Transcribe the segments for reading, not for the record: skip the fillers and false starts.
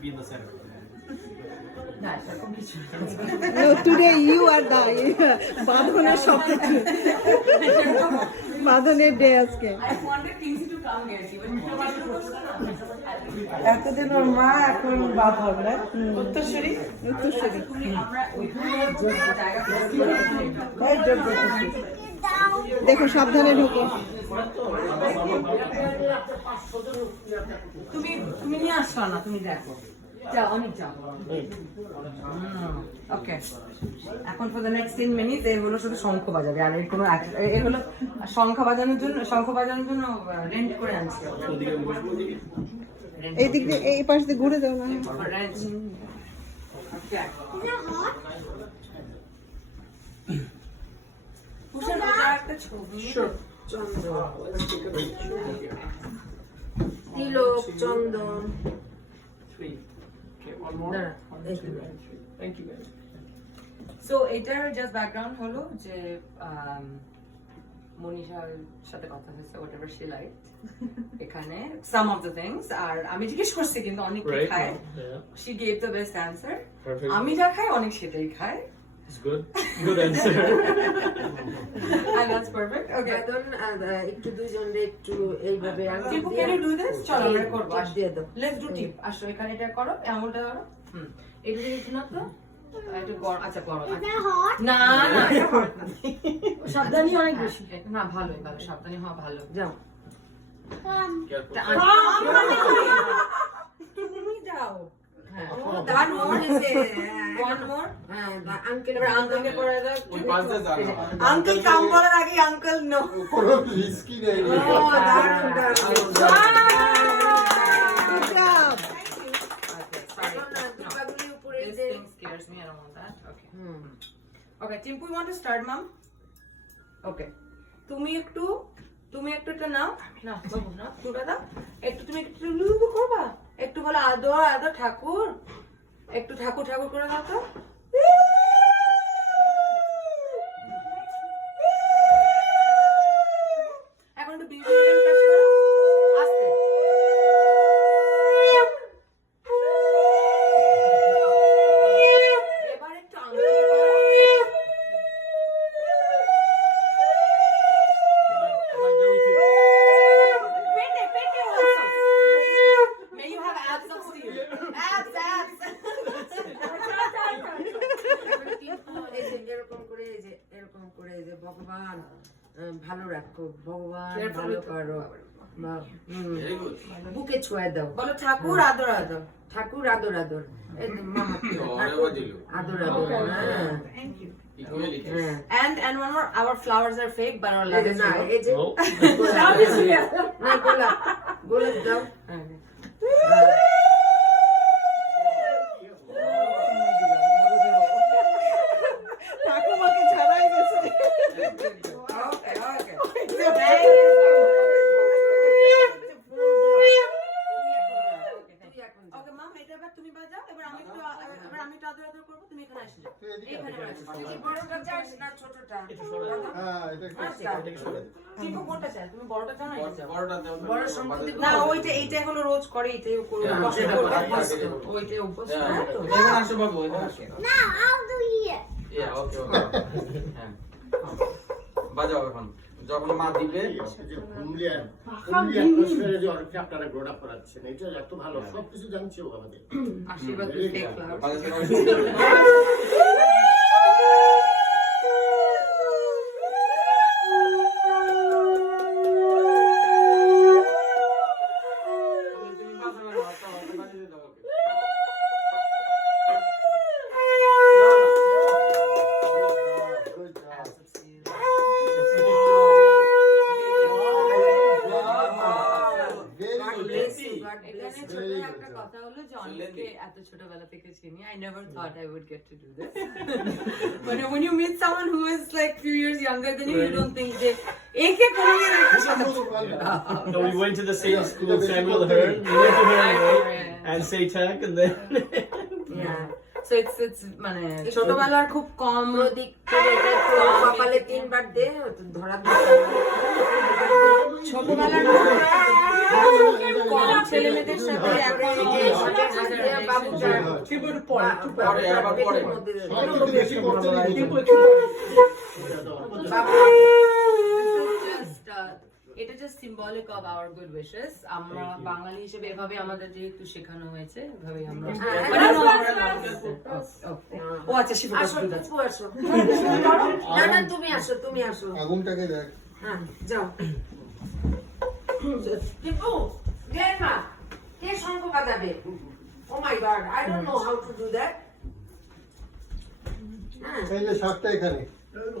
be in the center. No, today you are the বাঁধনের সবকিছু বাঁধনের day আজকে। এতদিন ওর মা এখন বাঁধন না উত্তরসূরি দেখো সাবধানে ঢোকো। তুমি নিয়ে আসছো না, তুমি দেখো যাও অনেক যাও। ওকে, এখন ফর দ্য নেক্সট 10 মিনিট এই হলো শুধু শঙ্খ বাজাবে, আর এই কোনো এই হলো শঙ্খ বাজানোর জন্য রেন্ট করে আনছি। এই দিক দিয়ে এই পাশ দিয়ে ঘুরে যাও না। তিলক চন্দন Thank you guys. সো এটার জাস্ট ব্যাকগ্রাউন্ড হলো যে মনীষার সাথে কথা হয়েছে whatever she liked এখানে some of the things, আর আমি জিজ্ঞেস করছি কিন্তু অনেক খায়, she gave the best answer. আমি যা খাই অনেক সেটাই খায়। It's good answer. And that's perfect. Okay, একটু দুইজনে একটু এইভাবে Tipu can you do this? চলো আমরা করব, দিয়ে দাও। let's do tip। আসো এখানে এটা করো, আঙুলটা করো। এটা দিয়ে একটু না তো একটু করো। আচ্ছা করো। না সাবধানী অনেক বেশি। না ভালোই ভালো, সাবধানে হওয়া ভালো। যাও তুমি যাও। হ্যাঁ that more is one more। Uncle এবার আঙ্কেলকে করে দাও। ওই পাশে যাও। আঙ্কেল কাম বলার আগে আঙ্কেল নো। কোনো রিস্কি নেই। This thing scares me. I don't want that. Okay. Okay, Timpu, you want to start, mom? Okay. তুমি একটু এটা নাও না বাবু না তুলে দাও একটু, তুমি একটু লুলু করবা, একটু বলো আদো আদো ঠাকুর, একটু ঠাকুর ঠাকুর করে দাও তো। এখন একটু বিজলি টাচ করো আস্তে। এবার একটু আঙ্গুল করো। পেটে also. May you have abs of steel. Abs. এরকম করে এই যে ভগবান ভালো রাখো, ভগবান ভালো করো, Very good. বুকে ছোঁয়া দাও, বলো ঠাকুর আদর আদর। ঠাকুর আদর আদর, এই মামা অনেকবার দিল। আদর আদর। হ্যাঁ ইকুয়ালি লিখে। হ্যাঁ And one more, our flowers are fake but our love is না real. এই যে না গোলাপ দাও। ঠাকুমাকে ছাড়াই গেছে। Okay, mom, এটা এবার তুমি বাজাও, এবার আমি একটু আদর আদর করব, তুমি এখানে এসে যাও। এখানে আসো। বড়টা চাস না ছোটটা? হ্যাঁ, এটা চিকু কোনটা চাই? তুমি বড়টা চাও না এটা চাও? বড়টা দাও। বড় সম্পত্তি না এইটা হলো রোজ করে, এইটাই করবে। কষ্ট করবে ওইটাই অভ্যস্ত না তো। এখানে আসো বাবু, এখানে আসো। Now I'll do here. Yeah, okay. হ্যাঁ। বাজাও এখন। যখন মা দিবে আপনারা গ্রোড আপ করাচ্ছেন, এটা এত ভালো, সবকিছু জানছি ও আমাদের। আশীর্বাদ ফেক ফ্লাওয়ার। কথা হলো যে অনেককে এত ছোটবেলা থেকে চিনি। I never thought I would get to do this. But when you meet someone who is like few years younger than you, you don't think যে একে কোনোদিন একটা সাথে। No, we went to the same school, Samuel Hearn. We went to Hearn, right? And Saytek, and then. Yeah. So it's মানে ছোটবেলার খুব কম প্রদীপ কপালে 3 বার দে ধরা ছোটবেলার কম ছেলে মেয়েদের সাথে এখন পরে আবার পরে এটা just symbolic of our good wishes. আমরা বাঙালি হিসেবে এভাবে আমাদের যেহেতু শেখানো হয়েছে এভাবে আমরা ও আচ্ছা শিফট আসো, টিপু আসো। না না তুমি আসো, তুমি আসো। আগুনটাকে দেখ। হ্যাঁ যাও। টিপু, গ্র্যান্ডমা, কে শঙ্খ বাজাবে? Oh my god, I don't know how to do that. এই যে শাকটা এখানে।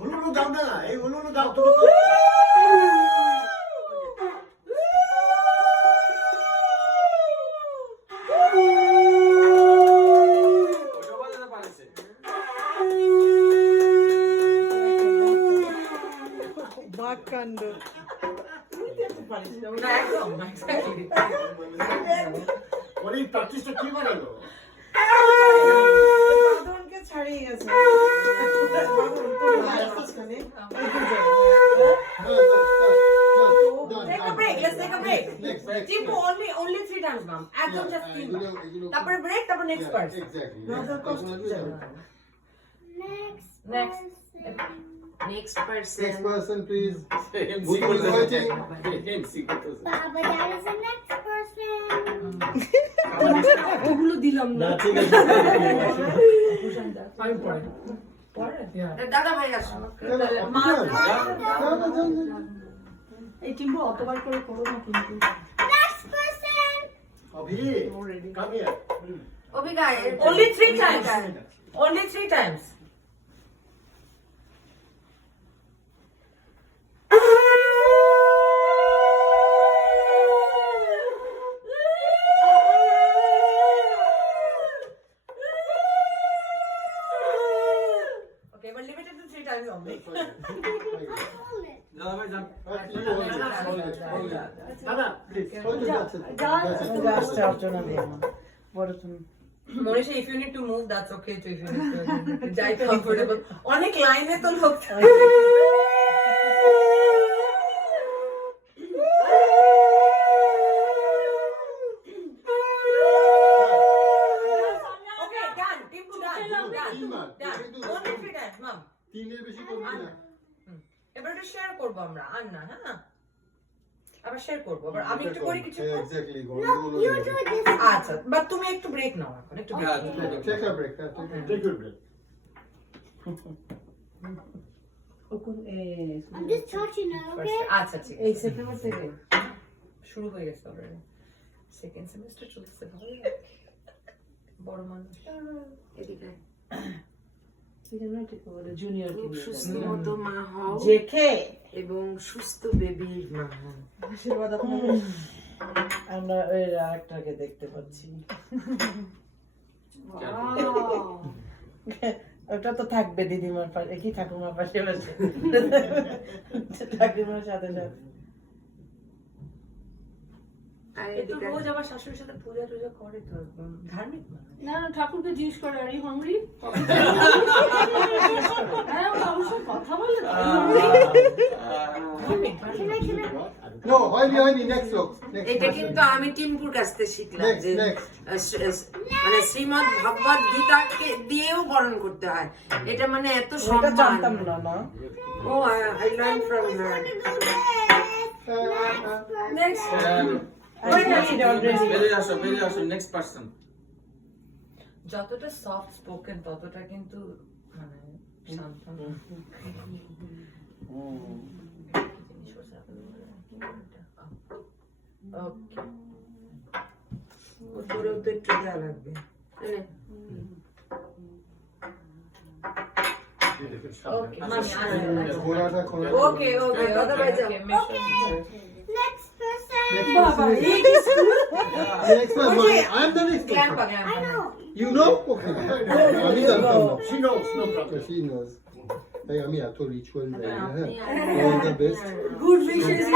হুলুলু দাও না, এই হুলুলু দাও। ওটা বাজাতে পারছে বাককাণ্ড। না একদম এক্স্যাক্টলি ওই প্র্যাকটিসটা কি বানালো? বাঁধনকে ছাড়িয়ে গেছে। Take a break. Let's take a break. Tipu, only 3 times, ma'am. একদম just 3 বার। তারপরে break, তারপর next person. Exactly. Next. Next person. Next person, please. MC করতেছে Baba, that is the next person. ওগুলো দিলাম না। না ঠিক আছে আমি পরে। পরে? দাদা ভাই আসো। এই টিম্বু অতবার করে করো না কিন্তু। Next person. Abhi, come here. Abhika, Only 3 times. Only 3 times. Okay, but limited to 3 times only. দাদা ভাই যান দাদা, please. আসছে অর্চনা দিয়ে বড় তুমি। Monisha, if you need to move, that's okay too. If you need to, যাই comfortable. অনেক লাইনে তো লোক থাকে। Okay, done. Timbu, done. Done. Only 3 times, mom. তিনের বেশি করবি না। এবার এটা শেয়ার করবো আমরা আর না হ্যাঁ আবার শেয়ার করবো আবার আমি একটু করি কিছু Exactly. You do this. আচ্ছা বাট তুমি একটু ব্রেক নাও এখন একটু break now. Take a break. Take a break. Take your breath. I'm just touching it, okay? আচ্ছা ঠিক এই আছে সেপ্টেম্বর থেকে শুরু হয়ে গেছে অলরেডি সেকেন্ড সেমিস্টার চলছে ভালো বড় মানুষ এদিকে কি যেন ঠিক বলে জুনিয়র খুব কি সুস্থ মতো মা হও জেকে এবং সুস্থ বেবির মা হও। আশীর্বাদ আপনাদের। আমরা ওই আরেকটাকে দেখতে পাচ্ছি। ওটা তো থাকবে দিদিমার পাশে কি ঠাকুমার পাশে বসে ঠাকুমার সাথে সাথে। আর একটু এদিকে রোজ আবার শাশুড়ির সাথে পূজা টুজা করে তো ধার্মিক মানুষ। না না ঠাকুরকে জিজ্ঞেস করে আর ইউ হাংরি হ্যাঁ ও অবশ্যই কথা বলে তো। No, হয়নি, next look. Next এটা person. কিন্তু আমি টিম্পুর কাছ থেকে শিখলাম Next, যে next. মানে শ্রীমদ্ ভগবত গীতাকে দিয়েও বরণ করতে হয়। এটা মানে এত এটা সম্মান। জানতাম না না। Oh I learn from her. Next বেরিয়ে আসো নেক্সট পারসন যতটা সফট স্পোকেন ততটা কিন্তু মানে শান্ত ওকে উপরেও তো একটু দেওয়া লাগবে। মানে ওকে মামি ঘোড়াটা খোলা। ওকে ওকে otherwise Next person. Next person is- Next one. I am the next গ্ল্যাম্পা person. গ্ল্যাম্পা You know? Okay. আমি জানতাম না। She knows, no problem. So she knows. তাই আমি এত রিচুয়াল জানি না, হ্যাঁ। All the best. Good wishes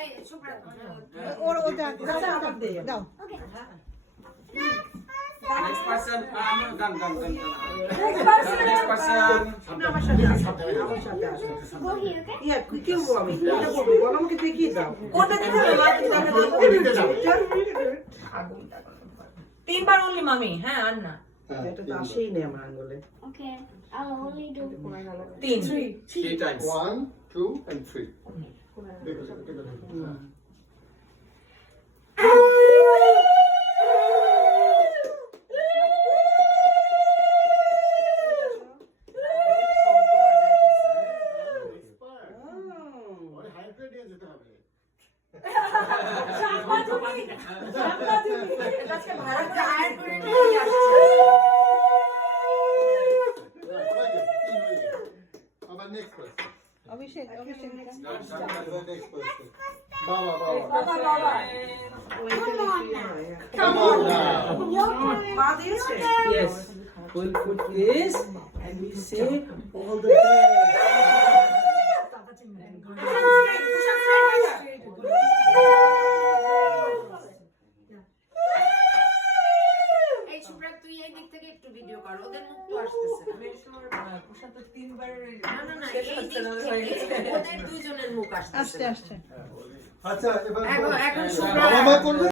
এই শুভ্রা ওর ওটা দাও দে দাও। Okay. person, done. Next person. আমার সাথে আসো, আমার সাথে আসো। Go here, okay? ইয়া, কি করবো আমি? কোনটা করবো? বলো, আমাকে দেখিয়ে দাও। কোনটা দিতে হবে? মা, তুমি দেখো তো। এদিকে যাও। তিনবার only মামি, হ্যাঁ আর না। হ্যাঁ, এটা তো আসেই নেই আমার আঙ্গুলে। Okay. I'll only do তিন। 3 times. 1, 2, and 3. ওই হাই প্লেট নিয়ে যেতে হবে। আজকে ভাড়াটা hire করে নিয়ে আসছে। আবার next person. অভিষেক অভিষেক আবার next person. বাবা বাবা, বাবা। Come on now. Your turn. মা দিয়েছে? Yes. We'll put this and we say all the best. এই সুপ্রাক, তুই এই দিক থেকে একটু ভিডিও কর, ওদের মুখ তো আসতেছে না। না, এই দিক থেকে ওদের দুইজনের মুখ আসতেছে। আসছে আসছে আচ্ছা এবার এখন বাবা সুপ্রাক মা করবে